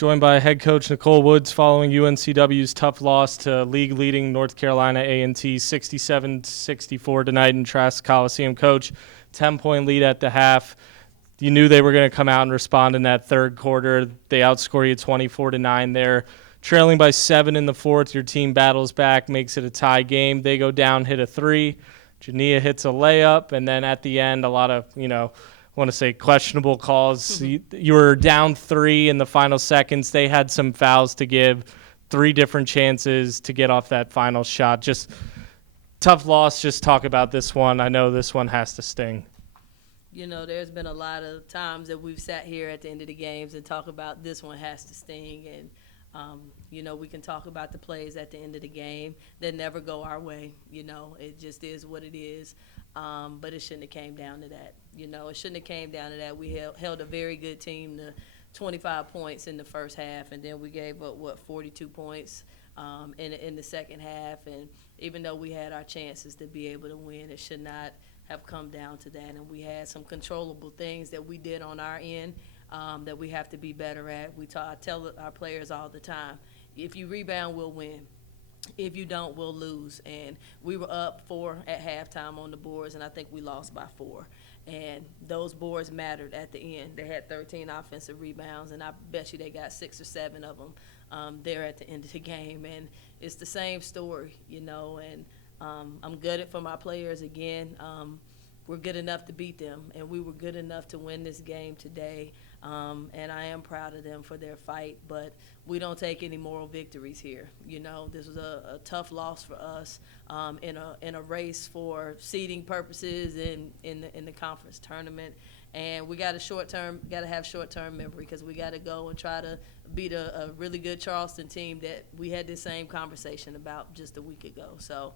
Joined by head coach Nicole Woods following UNCW's tough loss to league-leading North Carolina A&T 67-64 tonight in Trask Coliseum. Coach, 10-point lead at the half. You knew they were going to come out and respond in that third quarter. They outscore you 24-9 there. Trailing by 7 in the fourth, your team battles back, makes it a tie game. They go down, hit a three. Jania hits a layup, and then at the end, a lot of, I want to say questionable calls. You were down 3 in the final seconds. They had some fouls to give, 3 different chances to get off that final shot. Just tough loss. Just talk about this one. I know this one has to sting. There's been a lot of times that we've sat here at the end of the games and talk about this one has to sting. And, we can talk about the plays at the end of the game that never go our way. It just is what it is. But it shouldn't have came down to that. It shouldn't have came down to that. We held a very good team to 25 points in the first half, and then we gave up, 42 points in the second half. And even though we had our chances to be able to win, it should not have come down to that. And we had some controllable things that we did on our end that we have to be better at. I tell our players all the time, if you rebound, we'll win. If you don't, we'll lose. And we were up 4 at halftime on the boards, and I think we lost by 4. And those boards mattered at the end. They had 13 offensive rebounds, and I bet you they got 6 or 7 of them there at the end of the game. And it's the same story, and I'm gutted for my players again. We're good enough to beat them, and we were good enough to win this game today. And I am proud of them for their fight, but we don't take any moral victories here. This was a tough loss for us in a race for seeding purposes in the conference tournament. And we got to have short-term memory because we got to go and try to beat a really good Charleston team that we had this same conversation about just a week ago. So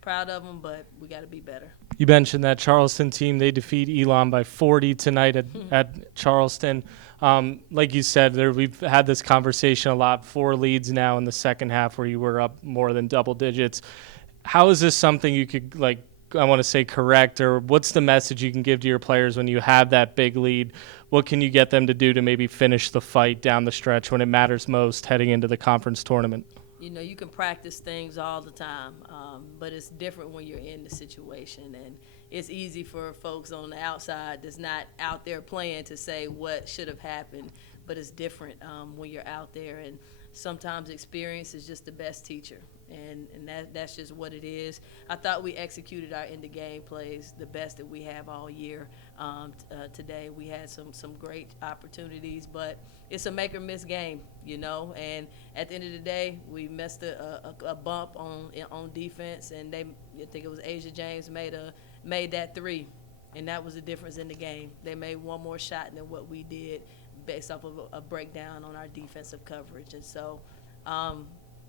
proud of them, but we got to be better. You mentioned that Charleston team. They defeat Elon by 40 tonight at Charleston. Like you said, we've had this conversation a lot. 4 leads now in the second half where you were up more than double digits. How is this something you could, I want to say correct, or what's the message you can give to your players when you have that big lead? What can you get them to do to maybe finish the fight down the stretch when it matters most heading into the conference tournament? You can practice things all the time, but it's different when you're in the situation. And it's easy for folks on the outside that's not out there playing to say what should have happened, but it's different when you're out there. And sometimes experience is just the best teacher, and that's just what it is. I thought we executed our end-of-game plays the best that we have all year. Today we had some great opportunities, but it's a make-or-miss game, and at the end of the day, we missed a bump on defense, and I think it was Asia James made that 3, and that was the difference in the game. They made one more shot than what we did based off of a breakdown on our defensive coverage. And so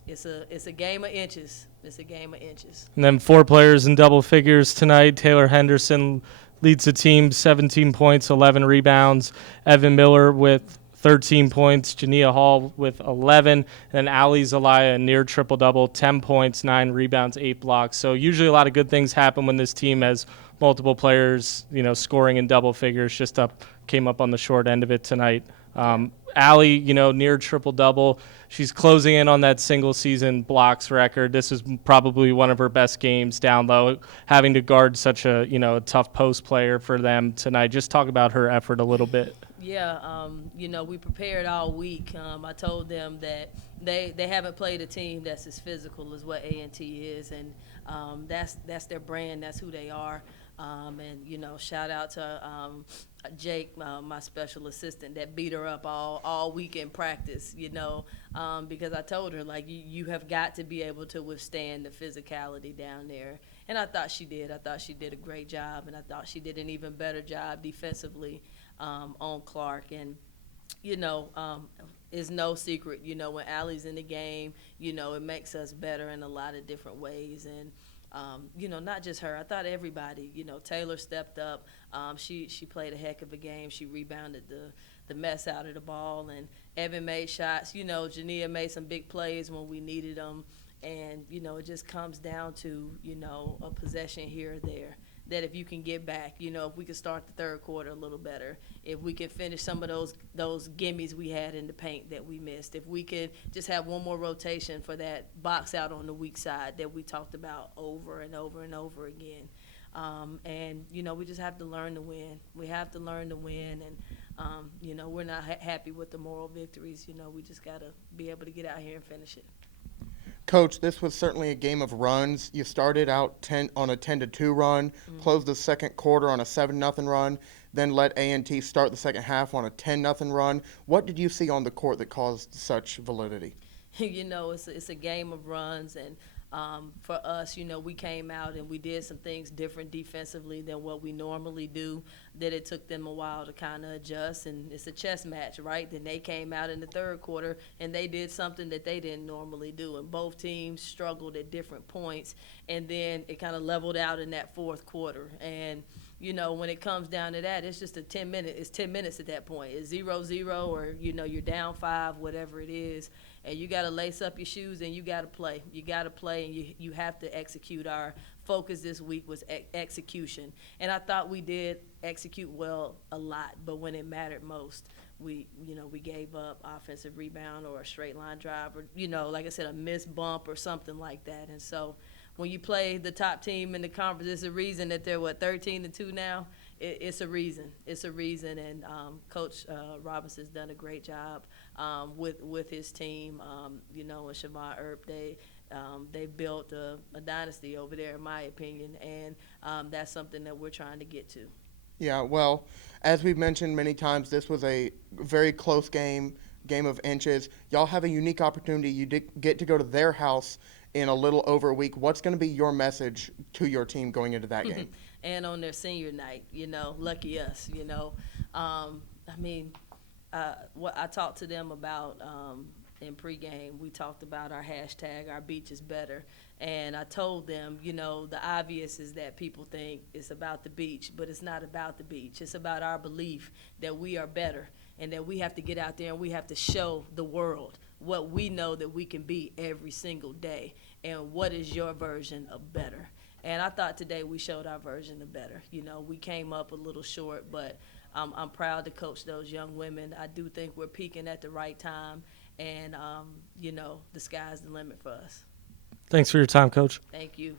it's a game of inches. It's a game of inches. And then 4 players in double figures tonight. Taylor Henderson leads the team, 17 points, 11 rebounds. Evan Miller with 13 points. Jania Hall with 11. And Ali Zelaya, near triple-double, 10 points, 9 rebounds, 8 blocks. So usually a lot of good things happen when this team has multiple players, scoring in double figures. Came up on the short end of it tonight. Allie, near triple-double. She's closing in on that single-season blocks record. This is probably one of her best games down low, having to guard such a, tough post player for them tonight. Just talk about her effort a little bit. Yeah, we prepared all week. I told them that they haven't played a team that's as physical as what A&T is, and that's their brand. That's who they are. And shout out to Jake, my special assistant, that beat her up all week in practice. Because I told her, you have got to be able to withstand the physicality down there. And I thought she did. I thought she did a great job, and I thought she did an even better job defensively on Clark. And is no secret, when Allie's in the game, it makes us better in a lot of different ways. And not just her. I thought everybody. Taylor stepped up. She played a heck of a game. She rebounded the mess out of the ball, and Evan made shots. Jania made some big plays when we needed them, and it just comes down to a possession here or there. that if you can get back, if we can start the third quarter a little better, if we can finish some of those gimmies we had in the paint that we missed, if we could just have one more rotation for that box out on the weak side that we talked about over and over and over again. And we just have to learn to win. We have to learn to win, and we're not happy with the moral victories. We just got to be able to get out here and finish it. Coach, this was certainly a game of runs. You started out on a 10-2 run, closed the second quarter on a 7-0 run, then let A&T start the second half on a 10-0 run. What did you see on the court that caused such validity? It's a game of runs, and for us, we came out and we did some things different defensively than what we normally do, that it took them a while to kind of adjust, and it's a chess match, right? Then they came out in the third quarter and they did something that they didn't normally do, and both teams struggled at different points, and then it kind of leveled out in that fourth quarter. And when it comes down to that, it's just 10 minutes at that point. It's 0-0, or you're down 5, whatever it is, and you got to lace up your shoes and you got to play. You got to play, and you have to execute. Our focus this week was execution, and I thought we did execute well a lot, but when it mattered most, we gave up offensive rebound or a straight line drive, or like I said, a missed bump or something like that. And so when you play the top team in the conference, it's a reason that they're 13-2 now. It's a reason. It's a reason, and Coach Robinson's done a great job with his team. And Siobhan Earp, they built a dynasty over there, in my opinion, and that's something that we're trying to get to. Yeah, well, as we've mentioned many times, this was a very close game of inches. Y'all have a unique opportunity. You get to go to their house in a little over a week. What's going to be your message to your team going into that game? And on their senior night, lucky us, what I talked to them about in pregame, we talked about our hashtag, our beach is better. And I told them, the obvious is that people think it's about the beach, but it's not about the beach. It's about our belief that we are better, and that we have to get out there and we have to show the world what we know that we can be every single day, and what is your version of better. And I thought today we showed our version of better. We came up a little short, but I'm proud to coach those young women. I do think we're peaking at the right time, and, the sky's the limit for us. Thanks for your time, Coach. Thank you.